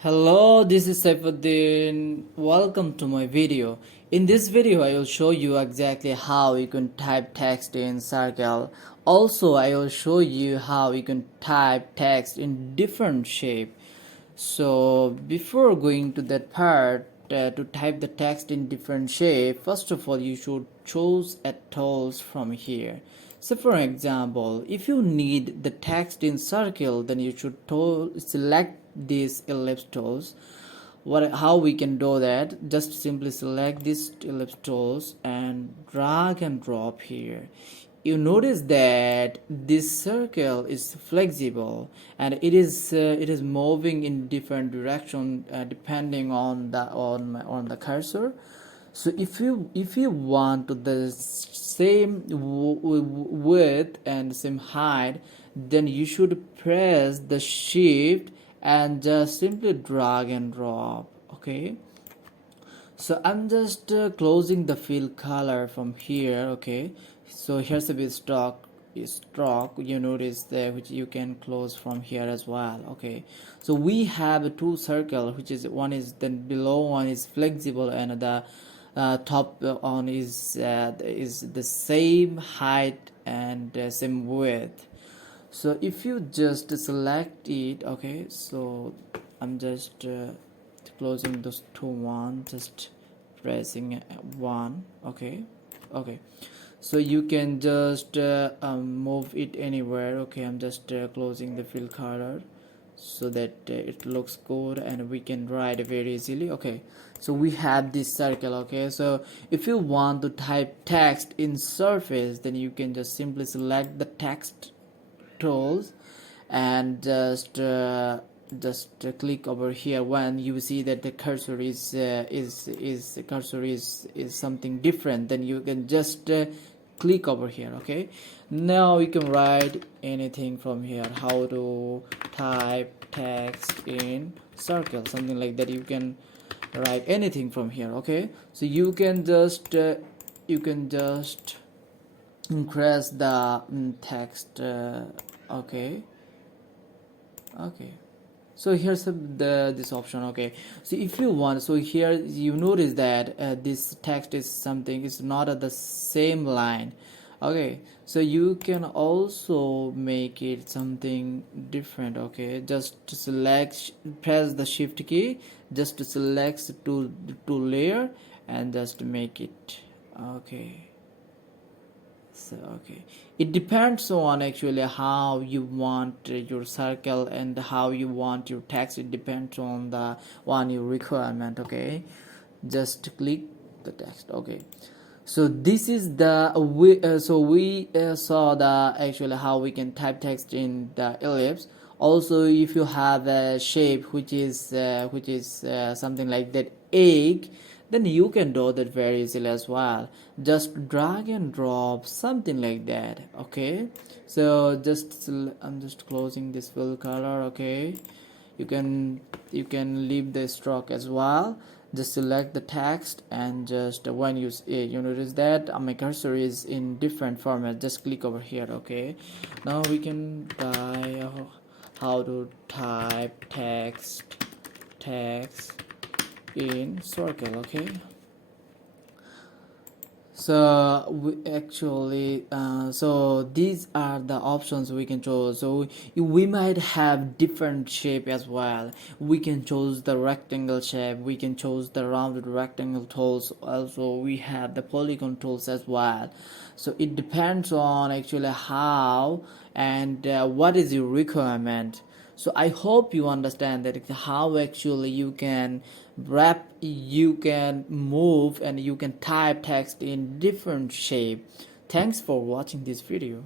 Hello, this is Saifuddin. Welcome to my video. In this video, I will show you exactly how you can type text in Circle. Also, I will show you how you can type text in different shape. So, before going to that part, to type the text in different shape, first of all, you should choose a tools from here. So for example, if you need the text in circle, then you should select these ellipse tools. How we can do that? Just simply select these ellipse tools and drag and drop here. You notice that this circle is flexible and it is moving in different direction depending on the cursor. So if you want the same width and same height, then you should press the shift and just simply drag and drop. Okay, so I'm just closing the fill color from here. Okay, so here's a bit stroke you notice there, which you can close from here as well. Okay, so we have two circle, which is one is then below one is flexible and the top on is the same height and same width. So if you just select it, okay, so I'm just closing those one, just pressing one. Okay, so you can just move it anywhere. Okay, I'm just closing the fill color so that it looks good and we can write very easily. Okay, so we have this circle. Okay, so if you want to type text in surface, then you can just simply select the text tools and just click over here. When you see that the cursor is something different, then you can just click over here. Okay, now you can write anything from here. How to type text in circle, something like that. You can write anything from here. Okay, so you can just increase the text. Okay, so here's this option. Okay, so if you want, so here you notice that this text is something is not at the same line. Okay, so you can also make it something different. Okay, just to select, press the shift key just to select to layer and just make it. Okay, so okay, it depends on actually how you want your circle and how you want your text. It depends on the one your requirement. Okay, just click the text. Okay, so this is the we saw the actually how we can type text in the ellipse. Also, if you have a shape which is something like that egg, then you can do that very easily as well. Just drag and drop something like that. Okay, so I'm just closing this fill color. Okay, you can leave the stroke as well. Just select the text and just when you notice that my cursor is in different format, just click over here. Okay, now we can try how to type text in circle. Okay, so so these are the options we can choose. So we might have different shape as well. We can choose the rectangle shape, we can choose the rounded rectangle tools. Also we have the polygon tools as well. So it depends on actually how and what is your requirement. So I hope you understand that how actually you can you can move and you can type text in different shape. Thanks for watching this video.